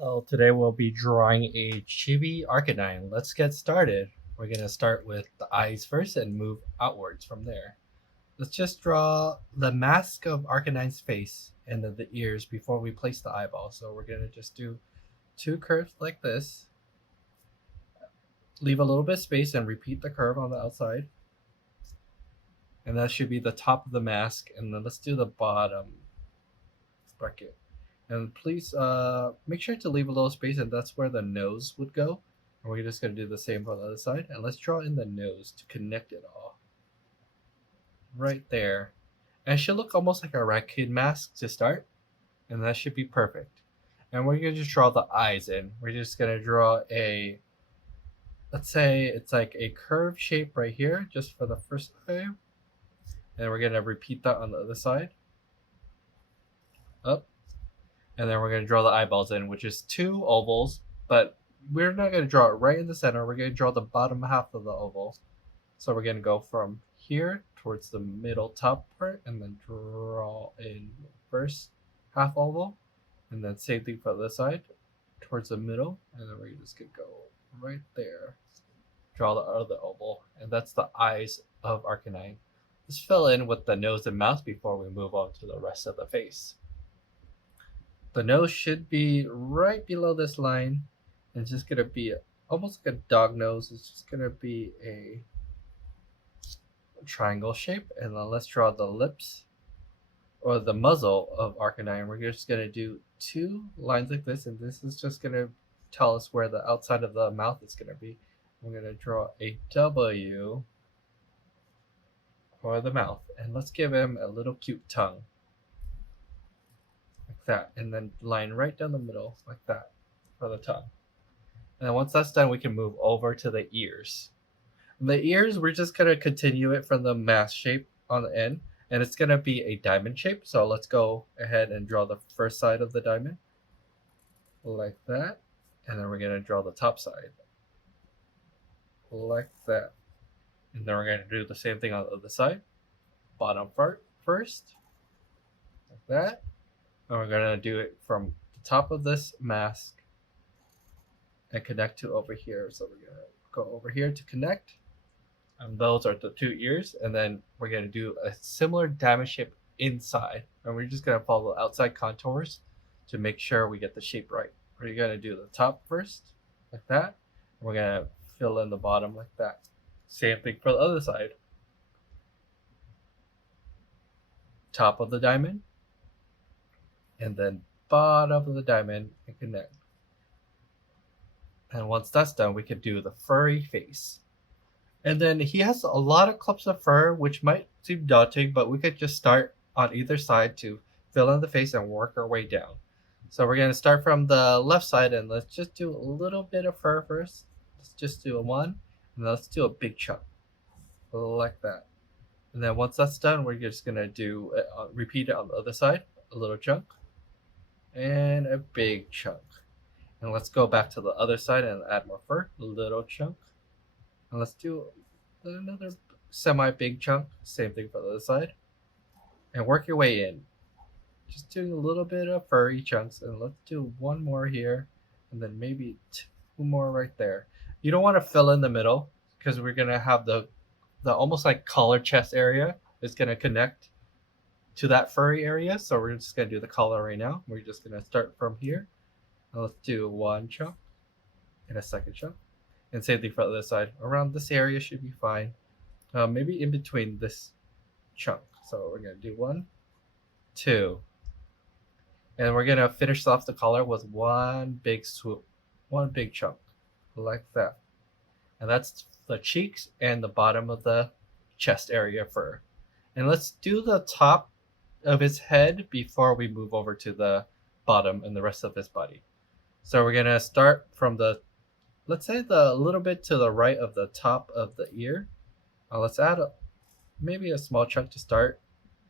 Well, today we'll be drawing a chibi Arcanine. Let's get started. We're going to start with the eyes first and move outwards from there. Let's just draw the mask of Arcanine's face and then the ears before we place the eyeball. So we're going to just do two curves like this. Leave a little bit of space and repeat the curve on the outside. And that should be the top of the mask. And then let's do the bottom bracket. And please make sure to leave a little space, and that's where the nose would go. And we're just going to do the same for the other side. And let's draw in the nose to connect it all. Right there. And it should look almost like a raccoon mask to start. And that should be perfect. And we're going to just draw the eyes in. We're just going to draw a, let's say it's like a curved shape right here, just for the first eye. And we're going to repeat that on the other side. Up. And then we're going to draw the eyeballs in, which is two ovals, but we're not going to draw it right in the center. We're going to draw the bottom half of the oval. So we're going to go from here towards the middle top part and then draw in first half oval. And then same thing for the other side towards the middle. And then we're just going to go right there. Draw the other oval. And that's the eyes of Arcanine. Let's fill in with the nose and mouth before we move on to the rest of the face. The nose should be right below this line. And it's just going to be almost like a dog nose. It's just going to be a triangle shape. And then let's draw the lips or the muzzle of Arcanine. We're just going to do two lines like this. And this is just going to tell us where the outside of the mouth is going to be. I'm going to draw a W for the mouth. And let's give him a little cute tongue. Like that, and then line right down the middle like that for the tongue. And then once that's done, we can move over to the ears. The ears, we're just going to continue it from the mask shape on the end, and it's going to be a diamond shape. So let's go ahead and draw the first side of the diamond like that, and then we're going to draw the top side like that, and then we're going to do the same thing on the other side. Bottom part first like that. And we're going to do it from the top of this mask and connect to over here. So we're going to go over here to connect. And those are the two ears. And then we're going to do a similar diamond shape inside. And we're just going to follow the outside contours to make sure we get the shape right. We're going to do the top first, like that. And we're going to fill in the bottom like that. Same thing for the other side. Top of the diamond. And then bottom of the diamond and connect. And once that's done, we can do the furry face. And then he has a lot of clumps of fur, which might seem daunting, but we could just start on either side to fill in the face and work our way down. So we're going to start from the left side, and let's just do a little bit of fur first. Let's just do a one, and let's do a big chunk like that. And then once that's done, we're just going to do repeat it on the other side, a little chunk and a big chunk. And let's go back to the other side and add more fur, a little chunk. And let's do another semi big chunk, same thing for the other side. And work your way in. Just doing a little bit of furry chunks, and let's do one more here, and then maybe two more right there. You don't want to fill in the middle because we're gonna have the almost like collar chest area is gonna connect to that furry area. So we're just going to do the collar right now. We're just going to start from here. And let's do one chunk and a second chunk. And same thing for the other side. Around this area should be fine. Maybe in between this chunk. So we're going to do one, two. And we're going to finish off the collar with one big swoop. One big chunk. Like that. And that's the cheeks and the bottom of the chest area fur. And let's do the top of his head before we move over to the bottom and the rest of his body. So we're gonna start from the, let's say the little bit to the right of the top of the ear. Let's add maybe a small chunk to start,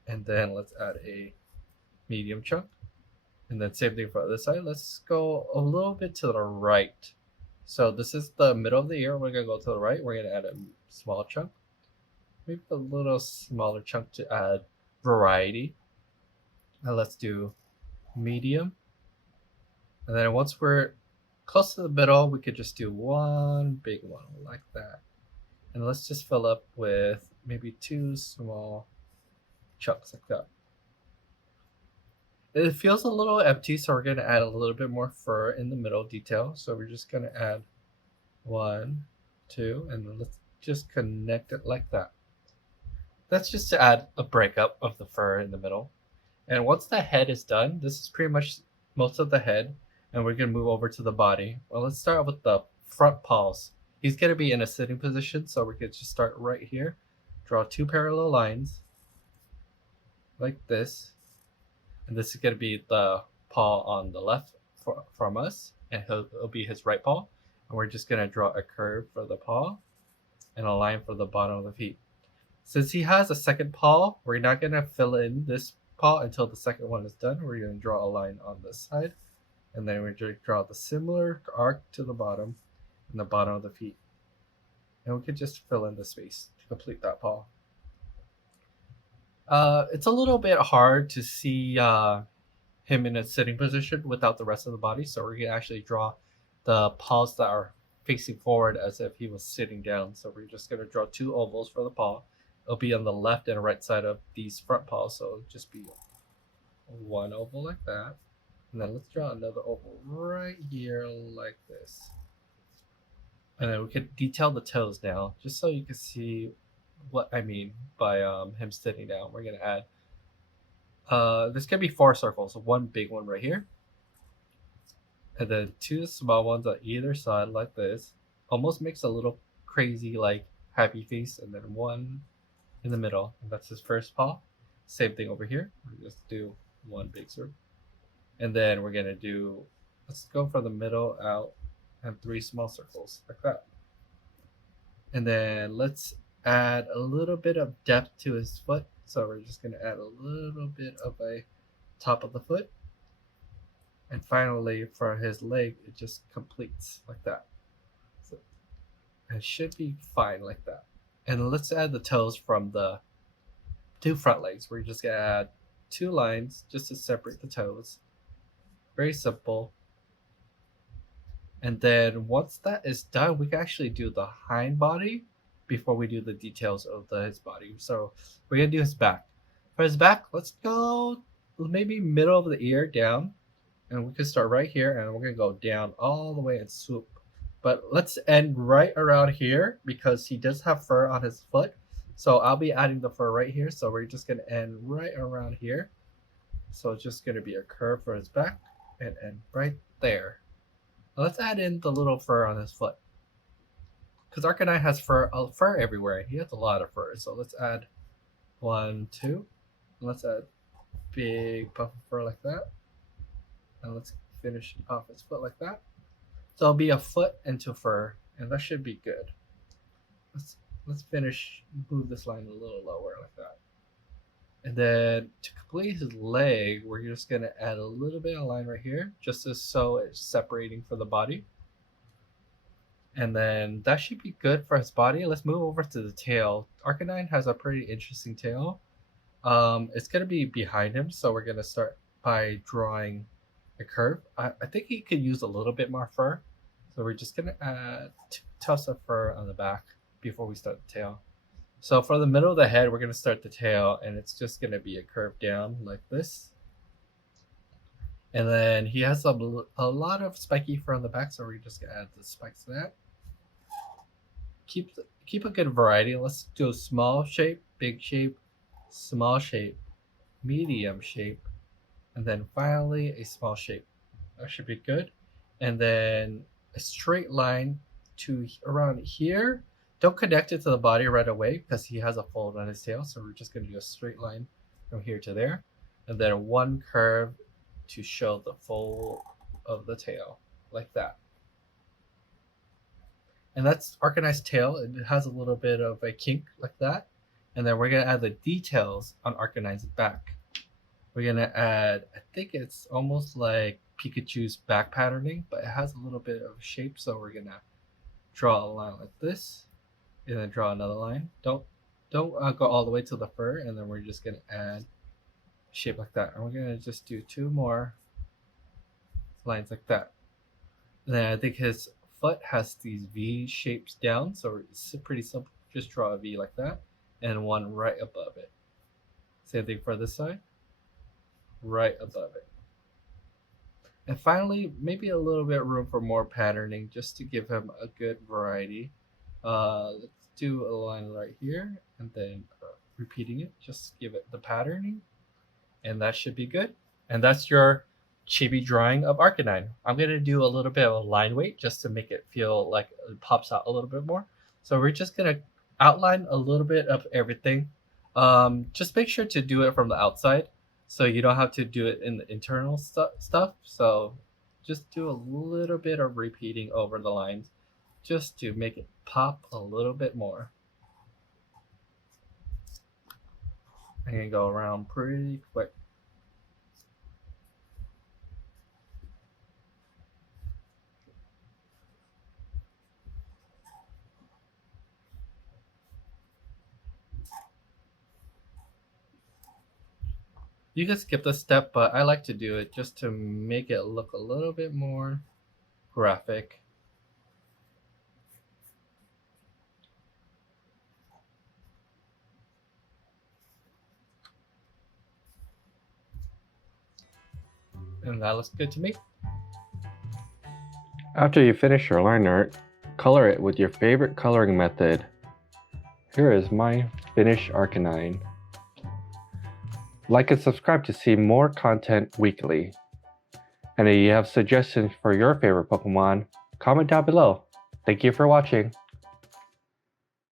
and then let's add a medium chunk, and then same thing for the other side. Let's go a little bit to the right. So this is the middle of the ear. We're gonna go to the right. We're gonna add a small chunk, maybe a little smaller chunk to add variety. Now let's do medium And then once we're close to the middle, we could just do one big one like that. And let's just fill up with maybe two small chunks like that. It feels a little empty, so we're going to add a little bit more fur in the middle detail. So we're just going to add one, two, and then let's just connect it like that. That's just to add a breakup of the fur in the middle. And once the head is done, this is pretty much most of the head, and we're going to move over to the body. Well, let's start with the front paws. He's going to be in a sitting position, so we could just start right here. Draw two parallel lines like this. And this is going to be the paw on the left from us, and it'll be his right paw. And we're just going to draw a curve for the paw and a line for the bottom of the feet. Since he has a second paw, we're not going to fill in this paw until the second one is done. We're going to draw a line on this side, and then we're going to draw the similar arc to the bottom and the bottom of the feet. And we could just fill in the space to complete that paw. It's a little bit hard to see him in a sitting position without the rest of the body, so we're going to actually draw the paws that are facing forward as if he was sitting down. So we're just going to draw two ovals for the paw. It'll be on the left and right side of these front paws, so it'll just be one oval like that. And then let's draw another oval right here like this. And then we can detail the toes now, just so you can see what I mean by him sitting down. We're going to add, there's going to be 4 circles, one big one right here, and then 2 small ones on either side like this. Almost makes a little crazy like happy face, and then one in the middle, and that's his first paw. Same thing over here. We just do one big circle, and then we're gonna do. Let's go from the middle out and 3 small circles like that, and then let's add a little bit of depth to his foot. So we're just gonna add a little bit of a top of the foot, and finally for his leg, it just completes like that. So it should be fine like that. And let's add the toes from the 2 front legs. We're just gonna add 2 lines just to separate the toes. Very simple. And then once that is done, we can actually do the hind body before we do the details of his body. So we're gonna do his back. For his back, let's go maybe middle of the ear down, and we can start right here, and we're gonna go down all the way and swoop. But let's end right around here because he does have fur on his foot. So I'll be adding the fur right here. So we're just going to end right around here. So it's just going to be a curve for his back and end right there. Now let's add in the little fur on his foot. Because Arcanine has fur everywhere. He has a lot of fur. So let's add 1, 2. And let's add big puff of fur like that. And let's finish off his foot like that. So it'll be a foot into fur, and that should be good. Let's finish, move this line a little lower like that. And then to complete his leg, we're just gonna add a little bit of line right here, just so it's separating for the body. And then that should be good for his body. Let's move over to the tail. Arcanine has a pretty interesting tail. It's gonna be behind him, so we're gonna start by drawing a curve. I think he could use a little bit more fur. So we're just gonna add 2 tufts of fur on the back before we start the tail. So for the middle of the head, we're gonna start the tail, and it's just gonna be a curve down like this. And then he has a lot of spiky fur on the back, so we're just gonna add the spikes to that. Keep a good variety. Let's do a small shape, big shape, small shape, medium shape, and then finally a small shape. That should be good. And then a straight line to around here. Don't connect it to the body right away because he has a fold on his tail. So we're just going to do a straight line from here to there. And then one curve to show the fold of the tail like that. And that's Arcanine's tail. It has a little bit of a kink like that. And then we're going to add the details on Arcanine's back. We're going to add, I think it's almost like Pikachu's back patterning, but it has a little bit of shape. So we're going to draw a line like this and then draw another line. Don't go all the way to the fur. And then we're just going to add a shape like that. And we're going to just do 2 more lines like that. And then I think his foot has these V shapes down, so it's pretty simple. Just draw a V like that, and one right above it. Same thing for this side, right above it. And finally, maybe a little bit room for more patterning just to give him a good variety. Let's do a line right here and then repeating it. Just give it the patterning, and that should be good. And that's your chibi drawing of Arcanine. I'm going to do a little bit of a line weight just to make it feel like it pops out a little bit more. So we're just going to outline a little bit of everything. Just make sure to do it from the outside so you don't have to do it in the internal stuff. So just do a little bit of repeating over the lines just to make it pop a little bit more. I'm going to go around pretty quick. You can skip this step, but I like to do it just to make it look a little bit more graphic. And that looks good to me. After you finish your line art, color it with your favorite coloring method. Here is my finished Arcanine. Like and subscribe to see more content weekly. And if you have suggestions for your favorite Pokemon, comment down below. Thank you for watching.